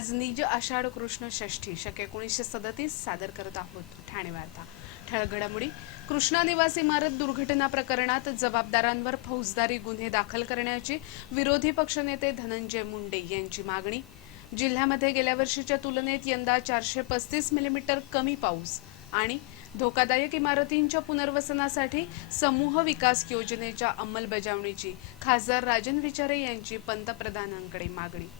आज निज आषाढ कृष्ण षष्ठी शक एकोणीसशे सदतीस सादर करत आहोत ठाणे वार्ता. ठळक घडामोडी. कृष्णा निवास इमारत दुर्घटना प्रकरणात जबाबदारांवर फौजदारी गुन्हे दाखल करण्याची विरोधी पक्षनेते धनंजय मुंडे यांची मागणी. जिल्ह्यामध्ये गेल्या वर्षीच्या तुलनेत यंदा चारशे पस्तीस मिलीमीटर कमी पाऊस आणि धोकादायक इमारतींच्या पुनर्वसनासाठी समूह विकास योजनेच्या अंमलबजावणीची खासदार राजन विचारे यांची पंतप्रधानांकडे मागणी.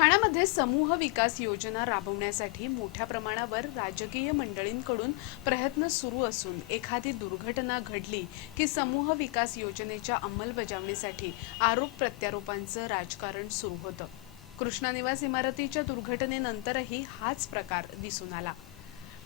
ठाण्यामध्ये समूह विकास योजना राबवण्यासाठी मोठ्या प्रमाणावर राजकीय मंडळींकडून प्रयत्न सुरू असून एखादी दुर्घटना घडली की समूह विकास योजनेच्या अंमलबजावणीसाठी आरोप प्रत्यारोपांचं राजकारण सुरू होतं. कृष्णा निवास इमारतीच्या दुर्घटनेनंतरही हाच प्रकार दिसून आला.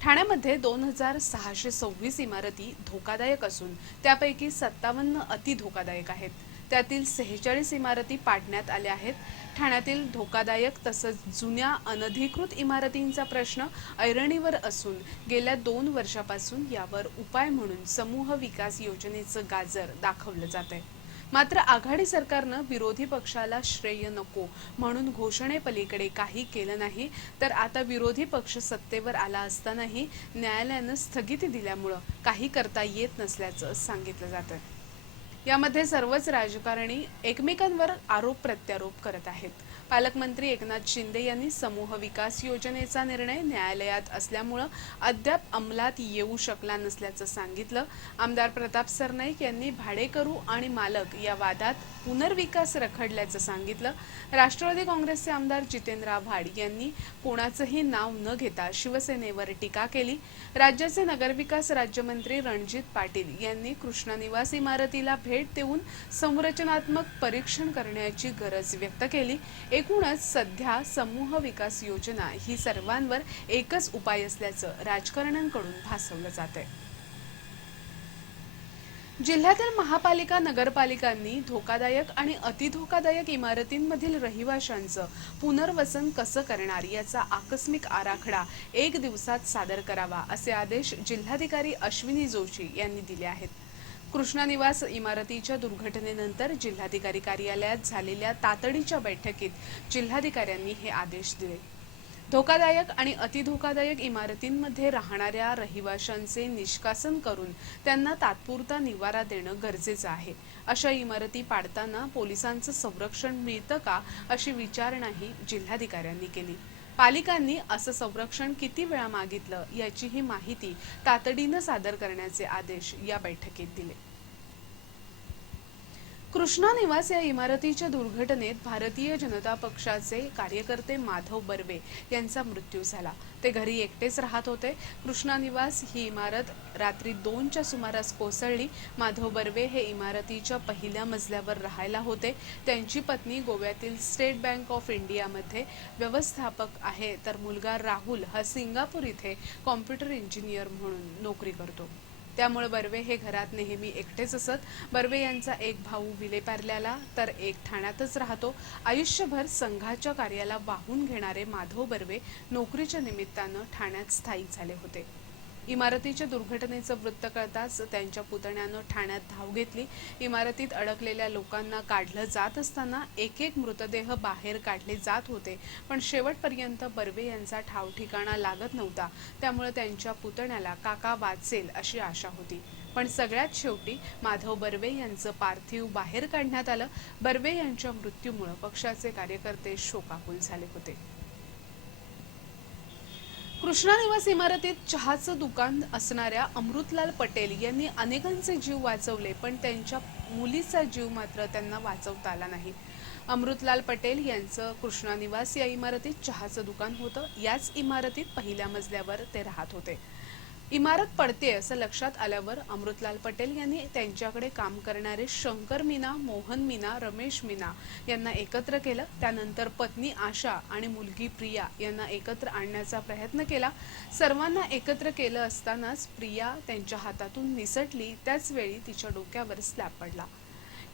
ठाण्यामध्ये दोन हजार सहाशे सव्वीस इमारती धोकादायक असून त्यापैकी सत्तावन्न अति धोकादायक आहेत. त्यातील सेहेचाळीस इमारती पाडण्यात आल्या आहेत. ठाण्यातील धोकादायक तसंच जुन्या अनधिकृत इमारतींचा प्रश्न ऐरणीवर असून गेल्या दोन वर्षापासून यावर उपाय म्हणून समूह विकास योजनेचं गाजर दाखवलं जात आहे मात्र आघाडी सरकारनं विरोधी पक्षाला श्रेय नको म्हणून घोषणेपलीकडे काही केलं नाही तर आता विरोधी पक्ष सत्तेवर आला असतानाही न्यायालयानं स्थगिती दिल्यामुळं काही करता येत नसल्याचं सांगितलं जातं यामध्ये सर्वच राजकारणी एकमेकांवर आरोप प्रत्यारोप करत आहेत. पालकमंत्री एकनाथ शिंदे यांनी समूह विकास योजनेचा निर्णय न्यायालयात असल्यामुळं अद्याप अंमलात येऊ शकला नसल्याचं सांगितलं. आमदार प्रताप सरनाईक यांनी भाडेकरू आणि मालक या वादात पुनर्विकास रखडल्याचं सांगितलं. राष्ट्रवादी काँग्रेसचे आमदार जितेंद्र आव्हाड यांनी कोणाचंही नाव न घेता शिवसेनेवर टीका केली. राज्याचे नगरविकास राज्यमंत्री रणजित पाटील यांनी कृष्णा निवास इमारतीला भेट देऊन संरचनात्मक परीक्षण करण्याची गरज व्यक्त केली. एकूणच सध्या समूह विकास योजना ही सर्वांवर एकच उपाय असल्याचं राजकारण्यांकडून भासवलं जात आहे जिल्ह्यातील महापालिका नगरपालिकांनी धोकादायक आणि अतिधोकादायक इमारतींमधील रहिवाशांचं पुनर्वसन कसं करणार याचा आकस्मिक आराखडा एक दिवसात सादर करावा असे आदेश जिल्हाधिकारी अश्विनी जोशी यांनी दिले आहेत. कृष्णा निवास इमारतीच्या दुर्घटनेनंतर जिल्हाधिकारी कार्यालयात झालेल्या तातडीच्या बैठकीत जिल्हाधिकाऱ्यांनी हे आदेश दिले. धोकादायक आणि अतिधोकादायक इमारतींमध्ये राहणाऱ्या रहिवाशांचे निष्कासन करून त्यांना तात्पुरता निवारा देणं गरजेचं आहे. अशा इमारती पाडताना पोलिसांचं संरक्षण मिळतं का अशी विचारणाही जिल्हाधिकाऱ्यांनी केली. पालिकांनी असं संरक्षण किती वेळा मागितलं याचीही माहिती तातडीनं सादर करण्याचे आदेश या बैठकीत दिले. कृष्णा निवास या इमारतीच्या दुर्घटनेत भारतीय जनता पक्षाचे कार्यकर्ते माधव बर्वे यांचा मृत्यू झाला. ते घरी एकटेच राहत होते. कृष्णा निवास ही इमारत रात्री दोनच्या सुमारास कोसळली. माधव बर्वे हे इमारतीच्या पहिल्या मजल्यावर राहायला होते. त्यांची पत्नी गोव्यातील स्टेट बँक ऑफ इंडियामध्ये व्यवस्थापक आहे. तर मुलगा राहुल हा सिंगापूर इथे कॉम्प्युटर इंजिनियर म्हणून नोकरी करतो. त्यामुळे बर्वे हे घरात नेहमी एकटेच असत. बर्वे यांचा एक भाऊ विलेपार्ल्याला तर एक ठाण्यातच राहतो. आयुष्यभर संघाच्या कार्याला वाहून घेणारे माधव बर्वे नोकरीच्या निमित्तानं ठाण्यात स्थायिक झाले होते. इमारतीच्या दुर्घटनेचं वृत्त कळताच त्यांच्या पुतण्यानं ठाण्यात धाव घेतली. इमारतीत अडकलेल्या लोकांना काढलं जात असताना एक एक मृतदेह बाहेर काढले जात होते. पण शेवटपर्यंत बर्वे यांचा ठाव ठिकाणा लागत नव्हता. त्यामुळे त्यांच्या पुतण्याला काका वाचेल अशी आशा होती. पण सगळ्यात शेवटी माधव बर्वे यांचं पार्थिव बाहेर काढण्यात आलं. बर्वे यांच्या मृत्यूमुळे पक्षाचे कार्यकर्ते शोकाकुल झाले होते. कृष्णा निवास इमारतीत चहाचं दुकान असणाऱ्या अमृतलाल पटेल यांनी अनेकांचे जीव वाचवले पण त्यांच्या मुलीचा जीव मात्र त्यांना वाचवता आला नाही. अमृतलाल पटेल यांचं कृष्णा निवास या इमारतीत चहाचं दुकान होतं. याच इमारतीत पहिल्या मजल्यावर ते राहत होते. इमारत पडते असं लक्षात आल्यावर अमृतलाल पटेल यांनी त्यांच्याकडे काम करणारे शंकर मीना मोहन मीना रमेश मीना यांना एकत्र केलं. त्यानंतर पत्नी आशा आणि मुलगी प्रिया यांना एकत्र आणण्याचा प्रयत्न केला. सर्वांना एकत्र केलं असतानाच प्रिया त्यांच्या हातातून निसटली. त्याचवेळी तिच्या डोक्यावर स्लॅब पडला.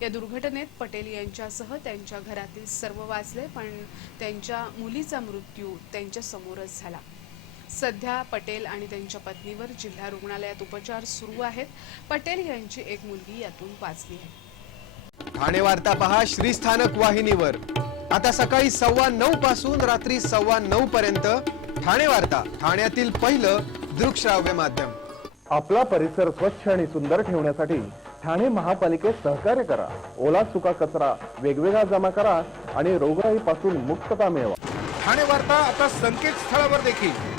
या दुर्घटनेत पटेल यांच्यासह त्यांच्या घरातील सर्व वाचले पण त्यांच्या मुलीचा मृत्यू त्यांच्या समोरच झाला. सध्या पटेल आणि त्यांच्या पत्नीवर जिल्हा रुग्णालयात उपचार सुरू आहेत. पटेल यांची एक मुलगी यातून वाचली आहे. ठाणे वार्ता पहा श्रीस्थानक वाहिनीवर. आता सकाळी सव्वा नऊ पासून रात्री सव्वा नऊ पर्यंत ठाणे वार्ता ठाण्यातील पहिलं दृकश्राव्य माध्यम. आपला परिसर स्वच्छ आणि सुंदर ठेवण्यासाठी ठाणे महापालिकेत सहकार्य करा. ओला सुका कचरा वेगवेगळा जमा करा आणि रोगराईपासून मुक्तता मिळवा. ठाणे वार्ता आता संकेतस्थळावर देखील.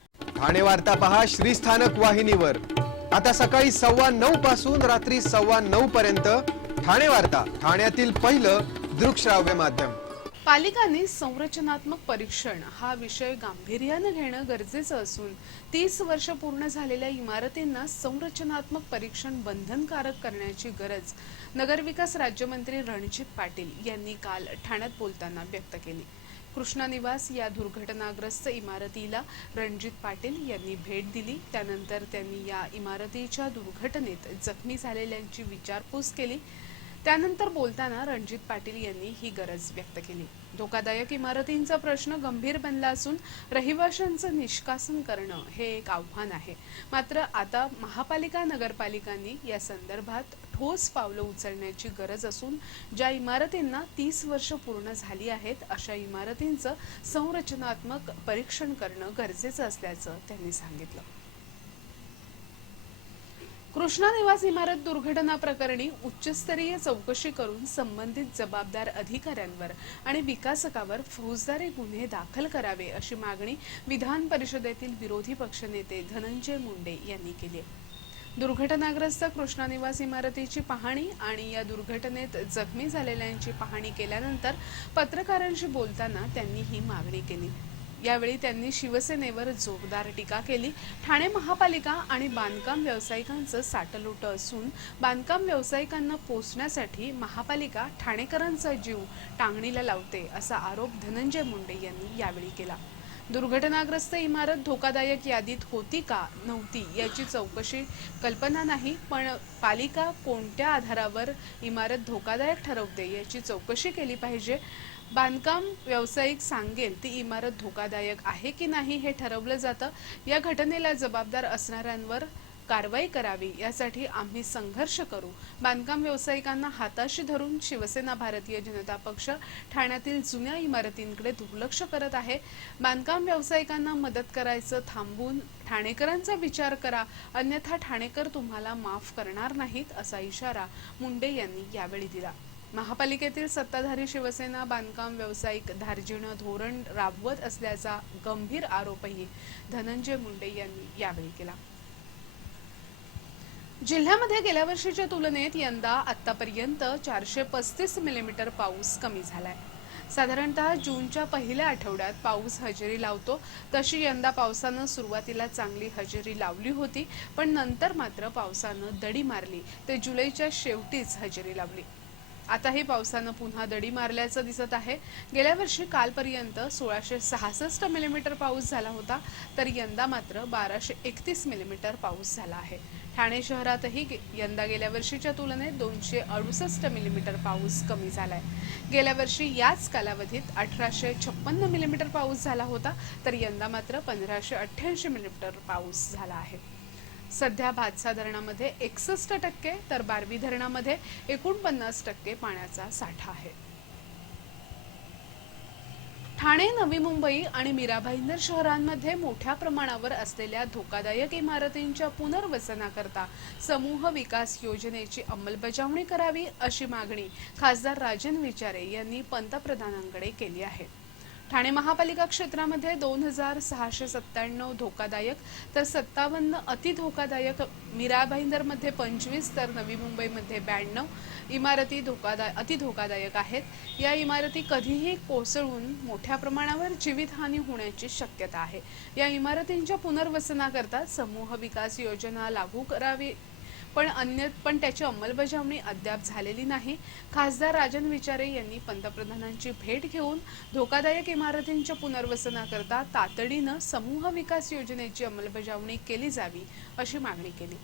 ठाणे वार्ता पहा श्रीस्थानक वाहिनीवर. आता सकाळी सव्वा नऊ पासून रात्री सव्वा नऊ पर्यंत ठाणे वार्ता ठाण्यातील पहिलं दृकश्राव्य माध्यम. पालिकांनी संरचनात्मक परीक्षण हा विषय गांभीर्यानं घेणं गरजेचं असून तीस वर्ष पूर्ण झालेल्या इमारतींना संरचनात्मक परीक्षण बंधनकारक करण्याची गरज नगरविकास राज्यमंत्री रणजित पाटील यांनी काल ठाण्यात बोलताना व्यक्त केली. कृष्णा निवास या दुर्घटनाग्रस्त इमारतीला रणजित पाटील यांनी भेट दिली. त्यानंतर त्यांनी या इमारतीच्या दुर्घटनेत जखमी झालेल्यांची विचारपूस केली. त्यानंतर बोलताना रणजित पाटील यांनी ही गरज व्यक्त केली. धोकादायक इमारतींचा प्रश्न गंभीर बनला असून रहिवाशांचं निष्कासन करणं हे एक आव्हान आहे. मात्र आता महापालिका नगरपालिकांनी या संदर्भात ठोस पावलं उचलण्याची गरज असून ज्या इमारतींना तीस वर्ष पूर्ण झाली आहेत अशा इमारतींचं संरचनात्मक परीक्षण करणं गरजेचं असल्याचं त्यांनी सांगितलं कृष्णा निवास इमारत दुर्घटना प्रकरणी उच्चस्तरीय चौकशी करून संबंधित जबाबदार अधिकाऱ्यांवर आणि विकासकावर फौजदारी गुन्हे दाखल करावे अशी मागणी विधान परिषदेतील विरोधी पक्षनेते धनंजय मुंडे यांनी केली आहे. दुर्घटनाग्रस्त कृष्णा निवास इमारतीची पाहणी आणि या दुर्घटनेत जखमी झालेल्यांची पाहणी केल्यानंतर पत्रकारांशी बोलताना त्यांनी ही मागणी केली. यावेळी त्यांनी शिवसेनेवर जोरदार टीका केली. ठाणे महापालिका आणि बांधकाम व्यावसायिकांचं साटलोट असून बांधकाम व्यावसायिकांना पोचण्यासाठी महापालिका ठाणेकरांचा जीव टांगणीला लावते असा आरोप धनंजय मुंडे यांनी यावेळी केला. दुर्घटनाग्रस्त इमारत धोकादायक यादीत होती का? नव्हती याची चौकशी कल्पना नाही पण पालिका कोणत्या आधारावर इमारत धोकादायक ठरवते याची चौकशी केली पाहिजे. बांधकाम व्यावसायिक सांगेल ती इमारत धोकादायक आहे की नाही हे ठरवलं जातं. या घटनेला जबाबदार असणाऱ्यांवर कारवाई करावी यासाठी आम्ही संघर्ष करू. बांधकाम व्यावसायिकांना हाताशी धरून शिवसेना भारतीय जनता पक्ष ठाण्यातील जुन्या इमारतींकडे दुर्लक्ष करत आहे. बांधकाम व्यावसायिकांना मदत करायचं थांबवून ठाणेकरांचा विचार करा अन्यथा ठाणेकर तुम्हाला माफ करणार नाहीत असा इशारा मुंडे यांनी यावेळी दिला. महापालिकेतील सत्ताधारी शिवसेना बांधकाम व्यावसायिक धार्जिणं धोरण राबवत असल्याचा गंभीर आरोपही धनंजय मुंडे यांनी यावेळी केला. जिल्ह्यामध्ये गेल्या वर्षीच्या तुलनेत यंदा आतापर्यंत चारशे पस्तीस मिलीमीटर पाऊस कमी झालाय. साधारणतः जूनच्या पहिल्या आठवड्यात पाऊस हजेरी लावतो तशी यंदा पावसानं सुरुवातीला चांगली हजेरी लावली होती पण नंतर मात्र पावसानं दडी मारली ते जुलैच्या शेवटीच हजेरी लावली. आताही पावसानं पुन्हा दडी मारल्याचं दिसत आहे. गेल्या वर्षी कालपर्यंत सोळाशे सहासष्ट मिलीमीटर पाऊस झाला होता तर यंदा मात्र बाराशे एकतीस मिलीमीटर पाऊस झाला आहे. ठाणे शहरातही गे- यंदा गेल्या वर्षीच्या तुलनेत दोनशे अडुसष्ट मिलीमीटर पाऊस कमी झालाय. गेल्या वर्षी याच कालावधीत अठराशे छप्पन्न मिलीमीटर पाऊस झाला होता तर यंदा मात्र पंधराशे अठ्ठ्याऐंशी मिलीमीटर पाऊस झाला आहे. सध्या भातसा धरणामध्ये एकसष्ट टक्के तर बारबी धरणामध्ये एकोणपन्नास टक्के पाण्याचा साठा आहे. ठाणे नवी मुंबई आणि मीरा भाईंदर शहरांमध्ये मोठ्या प्रमाणावर असलेल्या धोकादायक इमारतींच्या पुनर्वसनाकरता समूह विकास योजनेची अंमलबजावणी करावी अशी मागणी खासदार राजन विचारे यांनी पंतप्रधानांकडे केली आहे. ठाणे महापालिका क्षेत्रामध्ये दोन हजार सहाशे सत्त्याण्णव धोकादायक तर सत्तावन्न अतिधोकादायक मीरा भाईंदरमध्ये पंचवीस तर नवी मुंबईमध्ये ब्याण्णव इमारती धोकादाय अतिधोकादायक आहेत. या इमारती कधीही कोसळून मोठ्या प्रमाणावर जीवितहानी होण्याची शक्यता आहे. या इमारतींच्या पुनर्वसनाकरता समूह विकास योजना लागू करावी पण अन्य पण त्याची अंमलबजावणी अद्याप झालेली नाही. खासदार राजन विचारे यांनी पंतप्रधानांची भेट घेऊन धोकादायक इमारतींच्या पुनर्वसनाकरता तातडीनं समूह विकास योजनेची अंमलबजावणी केली जावी अशी मागणी केली.